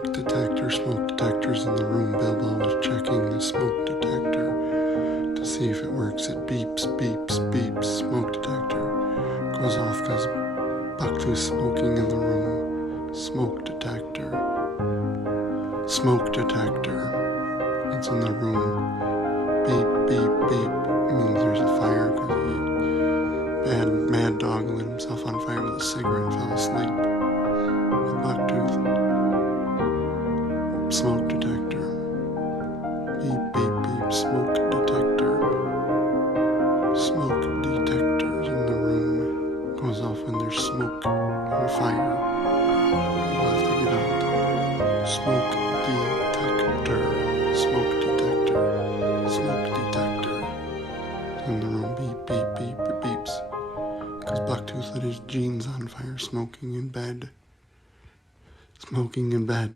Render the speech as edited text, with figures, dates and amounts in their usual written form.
Smoke detector's in the room. Bilbo was checking the smoke detector to see if it works. It beeps, beeps, beeps. Smoke detector goes off because Bucktooth's smoking in the room. Smoke detector. Smoke detector. It's in the room. Beep, beep, beep. It means there's a fire because Mad Dog lit himself on fire with a cigarette and fell asleep. With Bucktooth. Smoke detector. Beep, beep, beep. Smoke detector. Smoke detector's in the room. Goes off when there's smoke or fire. People have to get out. Smoke detector. Smoke detector. Smoke detector. In the room. Beep, beep, beep. It beeps. Because Bucktooth lit his jeans on fire smoking in bed. Smoking in bed.